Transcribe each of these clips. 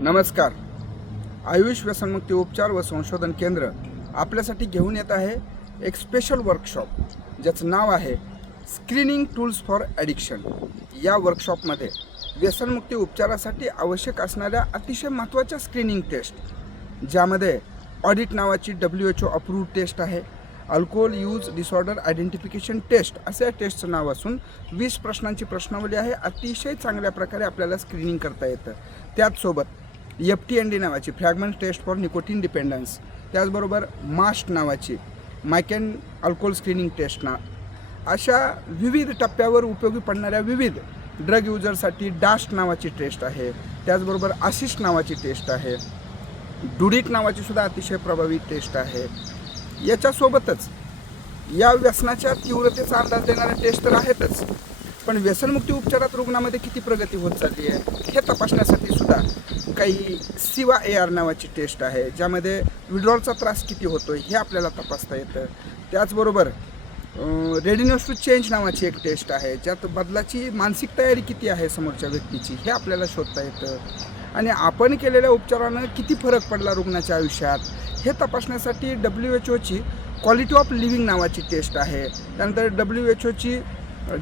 नमस्कार. आयुष व्यसनमुक्ती उपचार व संशोधन केंद्र आपल्यासाठी घेऊन येत आहे एक स्पेशल वर्कशॉप ज्याचं नाव आहे स्क्रीनिंग टूल्स फॉर ॲडिक्शन या वर्कशॉपमध्ये व्यसनमुक्ती उपचारासाठी आवश्यक असणाऱ्या अतिशय महत्त्वाच्या स्क्रीनिंग टेस्ट ज्यामध्ये ऑडिट नावाची W H O approve test आहे alcohol use disorder identification test असे या टेस्टचं नाव असून वीस प्रश्नांची प्रश्नावली आहे अतिशय चांगल्या प्रकारे आपल्याला स्क्रीनिंग करता येतं. त्याचसोबत एफ टी एन डी नावाची fragment test for nicotine dependence त्याचबरोबर मास्ट नावाची मायकॅन अल्कोहोल स्क्रीनिंग टेस्ट ना. अशा विविध टप्प्यावर उपयोगी पडणाऱ्या विविध ड्रग युजरसाठी डास्ट नावाची टेस्ट आहे. त्याचबरोबर आशिष नावाची टेस्ट आहे. डुडीट नावाची सुद्धा अतिशय प्रभावी टेस्ट आहे. याच्यासोबतच या व्यसनाच्या तीव्रतेचा अंदाज देणाऱ्या टेस्ट तर आहेतच. पण व्यसनमुक्ती उपचारात रुग्णामध्ये किती प्रगती होत चालली आहे हे तपासण्यासाठी सुद्धा काही सिवा ए आर नावाची टेस्ट आहे ज्यामध्ये विड्रॉलचा त्रास किती होतो हे आपल्याला तपासता येतं. त्याचबरोबर रेडिनोस टू चेंज नावाची एक टेस्ट आहे ज्यात बदलाची मानसिक तयारी किती आहे समोरच्या व्यक्तीची हे आपल्याला शोधता येतं. आणि आपण केलेल्या उपचारानं किती फरक पडला रुग्णाच्या आयुष्यात हे तपासण्यासाठी डब्ल्यू एच ओची क्वालिटी ऑफ लिव्हिंग नावाची टेस्ट आहे. त्यानंतर डब्ल्यू एच ओची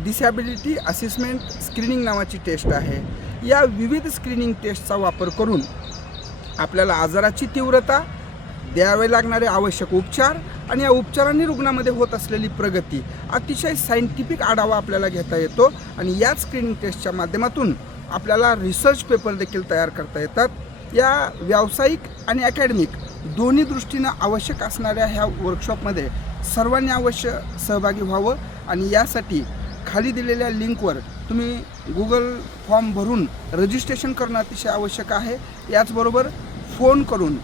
डिसॅबिलिटी असेसमेंट स्क्रीनिंग नावाची टेस्ट आहे. या विविध स्क्रीनिंग टेस्टचा वापर करून आपल्याला आजाराची तीव्रता द्यावे लागणारे आवश्यक उपचार आणि या उपचारांनी रुग्णामध्ये होत असलेली प्रगती अतिशय सायंटिफिक आढावा आपल्याला घेता येतो आणि याच स्क्रीनिंग टेस्टच्या माध्यमातून आपल्याला रिसर्च पेपर देखील तयार करता येतात. या व्यावसायिक आणि अकॅडमिक दोन्ही दृष्टीनं आवश्यक असणाऱ्या ह्या वर्कशॉपमध्ये सर्वांनी अवश्य सहभागी व्हावं आणि यासाठी खाली दिलेल्या लिंकवर तुम्ही गुगल फॉर्म भरून रजिस्ट्रेशन करणं अतिशय आवश्यक आहे. याचबरोबर फोन करून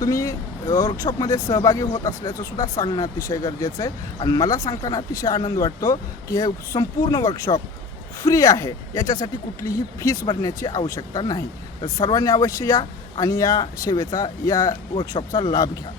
तुम्ही वर्कशॉपमध्ये सहभागी होत असल्याचं सुद्धा सांगणं अतिशय गरजेचं आहे. आणि मला सांगताना अतिशय आनंद वाटतो की हे संपूर्ण वर्कशॉप फ्री आहे. याच्यासाठी कुठलीही फीस भरण्याची आवश्यकता नाही. तर सर्वांनी अवश्य या आणि या सेवेचा या वर्कशॉपचा लाभ घ्या.